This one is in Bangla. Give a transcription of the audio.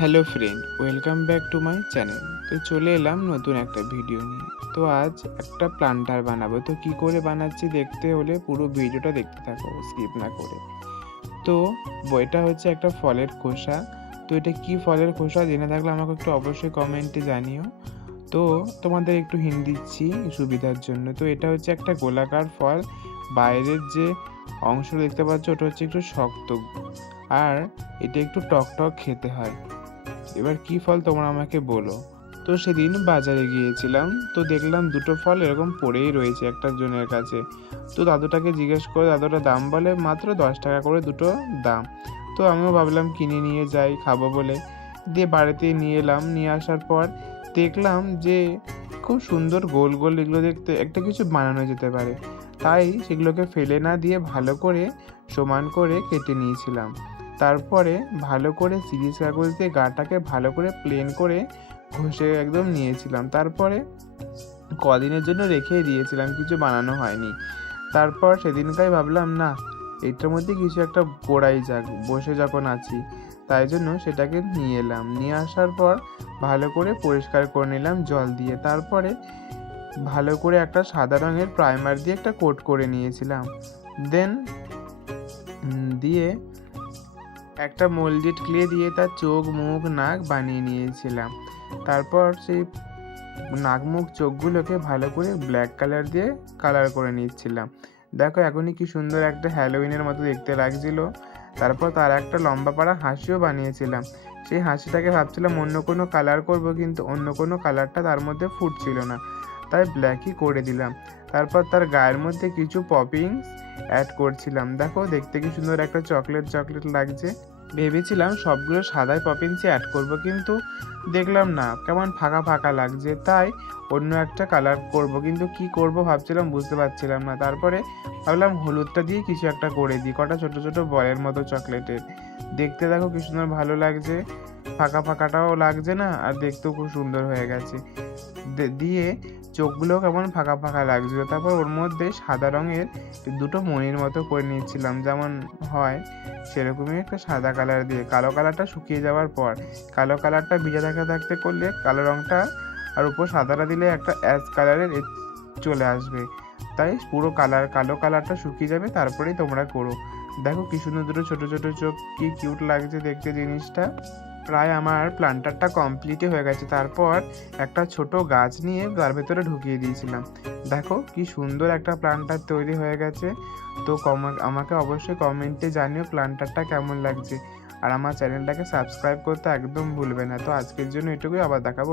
Hello friend, welcome back to my channel. তো চলে এলাম নতুন একটা ভিডিও নিয়ে। তো আজ একটা প্লান্টার বানাবো। তো কি করে বানাচ্ছি দেখতে হলে পুরো ভিডিওটা দেখতে থাকো স্কিপ না করে। তো এটা হচ্ছে একটা ফলের খোসা। তো এটা কি ফলের খোসা জেনে থাকলে আমাকে একটু অবশ্যই কমেন্টে জানিও। তো তোমাদের একটু হিন্ট দিচ্ছি সুবিধার জন্য। তো এটা হচ্ছে একটা গোলাকার ফল। বাইরের যে অংশ দেখতে পাচ্ছ ওটা হচ্ছে একটু শক্ত, আর এটা একটু টক টক খেতে হয়। এবার কি ফল তোমরা আমাকে বলো। তো সেদিন বাজারে গিয়েছিলাম, তো দেখলাম দুটো ফল এরকম পড়েই রয়েছে একটা জনের কাছে। তো দাদুটাকে জিজ্ঞেস করে দাদুটা দাম বলে মাত্র 10 টাকা করে দুটো দাম। তো আমিও ভাবলাম কিনে নিয়ে যাই খাবো বলে, দিয়ে বাড়িতে নিয়ে এলাম। নিয়ে আসার পর দেখলাম যে খুব সুন্দর গোল গোল, এগুলো দেখতে একটা কিছু বানানো যেতে পারে। তাই সেগুলোকে ফেলে না দিয়ে ভালো করে সমান করে কেটে নিয়েছিলাম। তারপরে ভালো করে সিরিজ কাগজ দিয়ে গাটাকে ভালো করে প্লেন করে ঘষে একদম নিয়েছিলাম। তারপরে কদিনের জন্য রেখেই দিয়েছিলাম, কিছু বানানো হয়নি। তারপর সেদিনকাই ভাবলাম না, এটার মধ্যে কিছু একটা করাই যাক, বসে যখন আছি। তাই জন্য সেটাকে নিয়ে এলাম। নিয়ে আসার পর ভালো করে পরিষ্কার করে নিলাম জল দিয়ে। তারপরে ভালো করে একটা সাদা রঙের প্রাইমার দিয়ে একটা কোট করে নিয়েছিলাম। দেন দিয়ে একটা মোল্ডেড ক্লে দিয়ে তার চোখ মুখ নাক বানিয়ে নিয়েছিলাম। তারপর সেই নাক মুখ চোখগুলোকে ভালো করে ব্ল্যাক কালার দিয়ে কালার করে নিচ্ছিলাম। দেখো এখনই কি সুন্দর একটা হ্যালোউইনের মতো দেখতে লাগছিল। তারপর তার একটা লম্বা পাড়া হাসিও বানিয়েছিলাম। সেই হাসিটাকে ভাবছিলাম অন্য কোনো কালার করব, কিন্তু অন্য কোনো কালারটা তার মধ্যে ফুটছিল না, তাই ব্ল্যাকই করে দিলাম। তারপর তার গায়ের মধ্যে কিছু পপিংস অ্যাড করছিলাম। দেখো দেখতে কি সুন্দর একটা চকলেট চকলেট লাগছে। ভেবেছিলাম সবগুলো সাদাই পপিংসই অ্যাড করব, কিন্তু দেখলাম না, কেমন ফাঁকা ফাঁকা লাগছে। তাই অন্য একটা কালার করব, কিন্তু কি করব ভাবছিলাম, বুঝতে পারছিলাম না। তারপরে ভাবলাম হলুদটা দিয়ে কিছু একটা করে দিই, কটা ছোট ছোট বলের মতো চকলেটের। দেখতে দেখো কি সুন্দর ভালো লাগছে, ফাঁকা ফাঁকাটাও লাগছে না, আর দেখতেও খুব সুন্দর হয়ে গেছে। দিয়ে চোখগুলো কেমন ফাঁকা ফাঁকা লাগছিল। তারপর ওর মধ্যে সাদা রঙের দুটো মণির মতো করে নিচ্ছিলাম, যেমন হয় সেরকমই একটা সাদা কালার দিয়ে। কালো কালারটা শুকিয়ে যাওয়ার পর, কালো কালারটা ভিজে থাকতে থাকতে করলে কালো রঙটা, আর উপর সাদাটা দিলে একটা অ্যাশ কালারের চলে আসবে। তাই পুরো কালো কালারটা শুকিয়ে যাবে, তারপরেই তোমরা করো। দেখো কি সুন্দর দুটো ছোট ছোট চোখ, কি কিউট লাগছে দেখতে জিনিসটা। প্রায় আমার প্লান্টারটা কমপ্লিটই হয়ে গেছে। তারপর একটা ছোট গাছ নিয়ে তার ভেতরে ঢুকিয়ে দিয়েছিলাম। দেখো কি সুন্দর একটা প্লান্টার তৈরি হয়ে গেছে। তো আমাকে অবশ্যই কমেন্টে জানিও প্লান্টারটা কেমন লাগছে, আর আমার চ্যানেলটাকে সাবস্ক্রাইব করতে একদম ভুলবে না। তো আজকের জন্য এটুকুই, আবার দেখাবো।